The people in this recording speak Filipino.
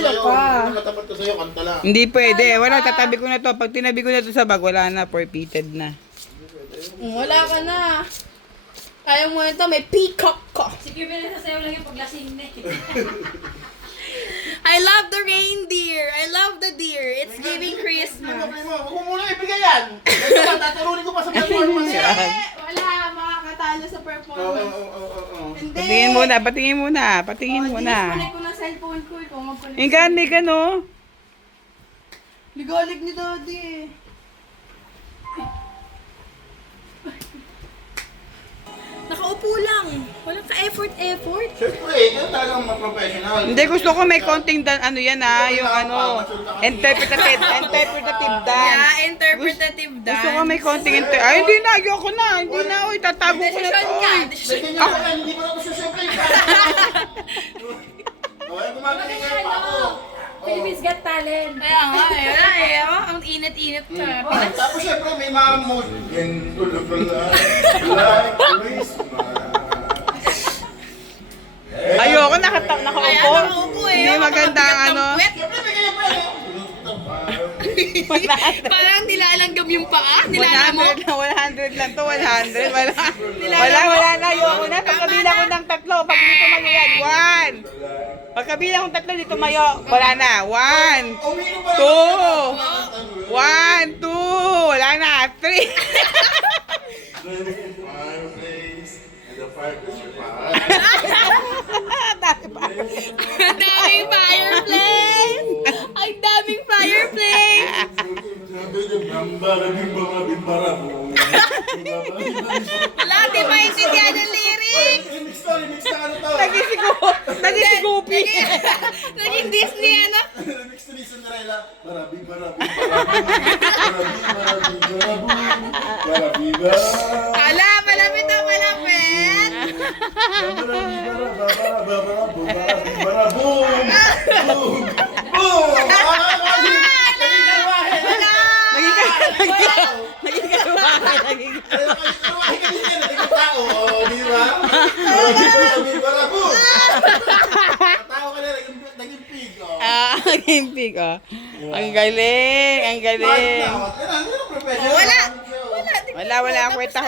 Talo. Kung nakatapat ka sa'yo, kanta lang. Hindi pwede. Wala, tatabi ko na to. Pag tinabi ko na to sa bag, wala na. Forfeited na. Wala ka na. Ayaw mo ito, may peacock ka. Si Kirby na sasayaw lang yung paglasing na eh. I love the reindeer. I love the deer. It's giving Ano, Christmas. Huwag mo muna ibigay yan. Tatalunin ko pa sa performance yan. Wala. Makakatalo sa performance. oo, oo, oo. Patingin muna, patingin muna. Patingin Oh, muna. Ko cellphone ko. Ikaw mag-connect. Yung gani ka, no? Ligalig ni Daddy eh. Nakaupo lang. Walang ka-effort-effort. Siyempre, ikaw talagang ma-professional. Hindi, gusto ko may konting dan, ano yan ah, yung ano, interpretative, interpretative Yeah, dance. interpretative dance. Gusto ko may konting inter... Ay, hindi na, ayoko na, hindi na, oy, tatago ko na to. Desisyon ka. oy. Desisyon Hindi ka. na pa hindi pa na ito susyempre. Okay, gumagaling kayo pa ako. Philippines Got Talent. Kaya nga eh. Wala eh. oh. Ang init-init ka. Ah, Tapos syempre may mga. Into the like Christmas. Ayoko, nakata Kaya nakaupo. nakaupo eh. Hindi oh, maganda ang ng ano. puwet. Siyempre may kaya pa eh. Parang nilalanggam yung paa. Nilalamok. 100 lang, 100 lang to, 100. Wala, wala, wala na, ayoko na. Pagkabilang ko ng tatlo, pag dito mayo yan, one. Pagkabilang ko tatlo, dito mayo, wala na. One, two, one, two, wala na, three. Ang daming fireplace. Ang daming fireplace. Wala, di maintindihan yung lyrics. Remix to, remix na ano to. Naging Disney ano? Remix ni Cinderella. Barabi. Barabi, barabi, barabu. Barabi, barabu. Ala, malapit na malapit. Ah, naging karwahe. Naging ka, naging kaluwahe, naging Kaya kayo karwahe kanina, naging tao. Oh, di ba? Barabi, barabi, barabu. Tao ka na, naging naging pig. Oh. Ah, naging pig, oh. Ang galing, ang galing. Wala. Wala. Wala. Wala, wala. Kwenta ko